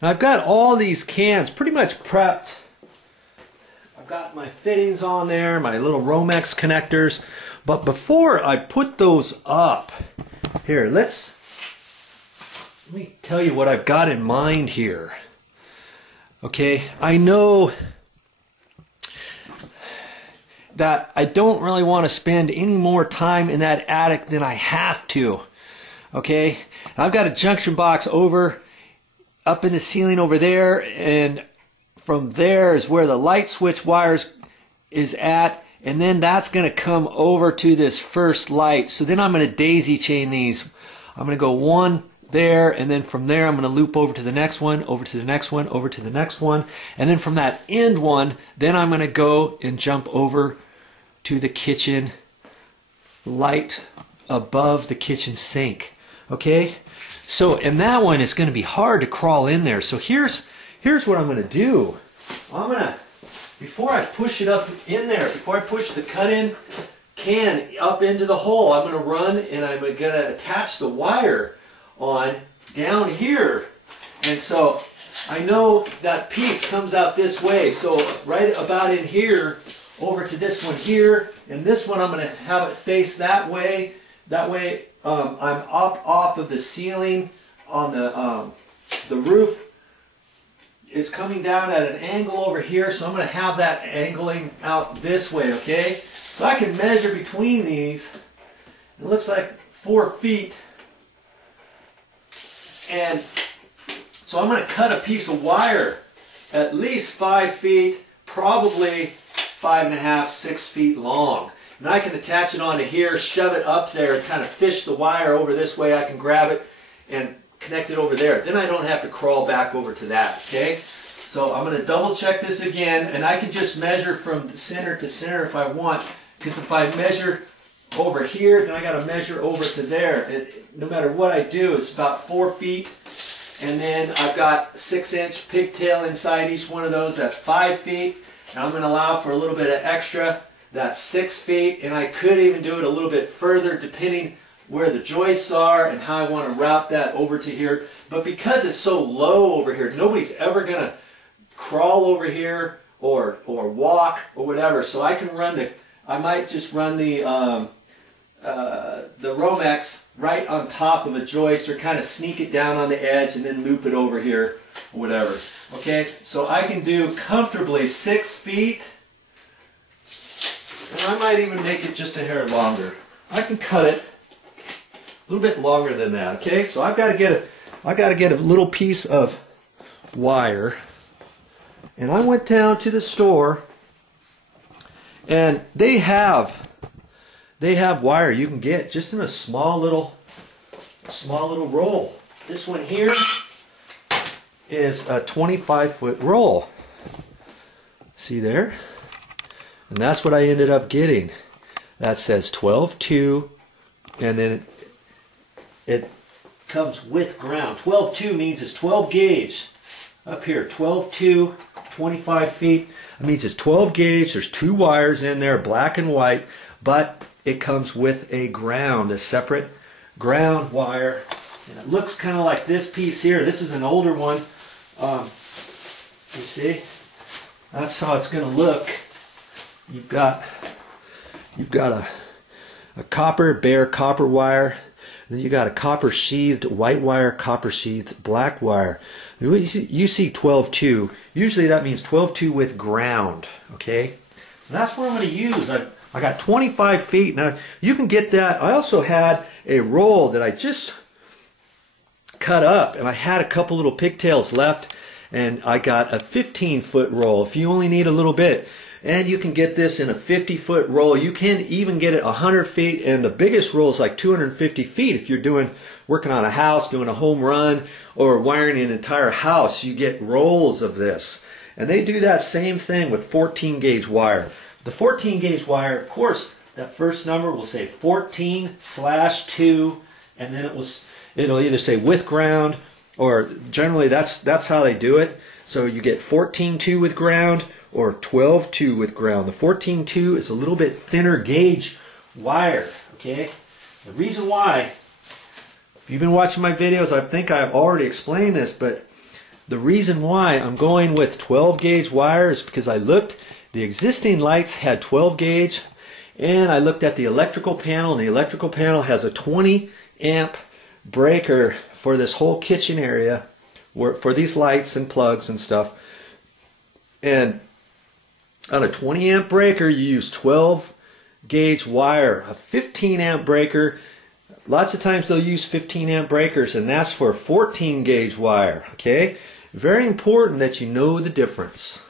Now I've got all these cans pretty much prepped. I've got my fittings on there, my little Romex connectors. But before I put those up, here, let me tell you what I've got in mind here. Okay, I know that I don't really want to spend any more time in that attic than I have to. Okay, I've got a junction box up in the ceiling over there, and from there is where the light switch wires is at, and then that's going to come over to this first light. So then I'm going to daisy chain these. I'm going to go one there, and then from there I'm going to loop over to the next one, over to the next one, over to the next one, and then from that end one, then I'm going to go and jump over to the kitchen light above the kitchen sink. Okay, so and that one is going to be hard to crawl in there. So here's what I'm going to do. I'm going to, before I push it up in there, before I push the cut-in can up into the hole, I'm going to run and I'm going to attach the wire on down here. And so I know that piece comes out this way. So right about in here, over to this one here, and this one I'm going to have it face that way. That way I'm up off of the ceiling on the roof is coming down at an angle over here, so I'm going to have that angling out this way, okay? So I can measure between these. It looks like 4 feet. And so I'm going to cut a piece of wire at least 5 feet, probably 5.5, 6 feet long. And I can attach it onto here, shove it up there, and kind of fish the wire over this way. I can grab it and connect it over there. Then I don't have to crawl back over to that, okay? So I'm going to double check this again, and I can just measure from center to center if I want, because if I measure over here, then I got to measure over to there. No matter what I do, it's about 4 feet, and then I've got 6-inch pigtail inside each one of those. That's 5 feet, and I'm going to allow for a little bit of extra. That's 6 feet, and I could even do it a little bit further depending where the joists are and how I want to route that over to here. But because it's so low over here, nobody's ever going to crawl over here or walk or whatever. So I can run I might just run the Romex right on top of a joist, or kind of sneak it down on the edge and then loop it over here or whatever. Okay, so I can do comfortably 6 feet, and I might even make it just a hair longer. I can cut it a little bit longer than that. Okay, so I've got to get a little piece of wire, and I went down to the store, and they have wire you can get just in a small little roll. This one here is a 25-foot roll. See there? And that's what I ended up getting. That says 12-2, and then it comes with ground. 12-2 means it's 12 gauge. Up here, 12-2, 25 feet. That means it's 12 gauge. There's 2 wires in there, black and white, but it comes with a ground, a separate ground wire. And it looks kind of like this piece here. This is an older one. You see? That's how it's going to look. You've got a bare copper wire. Then you got a copper sheathed white wire, copper sheathed black wire. You see 12-2. Usually that means 12-2 with ground. Okay, so that's what I'm going to use. I got 25 feet. Now you can get that. I also had a roll that I just cut up, and I had a couple little pigtails left, and I got a 15-foot roll. If you only need a little bit. And you can get this in a 50-foot roll. You can even get it 100 feet, and the biggest roll is like 250 feet. If you're working on a house, doing a home run, or wiring an entire house, you get rolls of this. And they do that same thing with 14-gauge wire. The 14-gauge wire, of course, that first number will say 14/2, and then it'll either say with ground, or generally that's how they do it. So you get 14-2 with ground, or 12-2 with ground. The 14-2 is a little bit thinner gauge wire, okay? The reason why, if you've been watching my videos, I think I've already explained this, but The reason why I'm going with 12 gauge wire is because I looked, the existing lights had 12 gauge, and I looked at the electrical panel, and the electrical panel has a 20 amp breaker for this whole kitchen area, for these lights and plugs and stuff. And on a 20 amp breaker, you use 12 gauge wire. A 15 amp breaker, lots of times they'll use 15 amp breakers, and that's for 14 gauge wire. Okay, very important that you know the difference.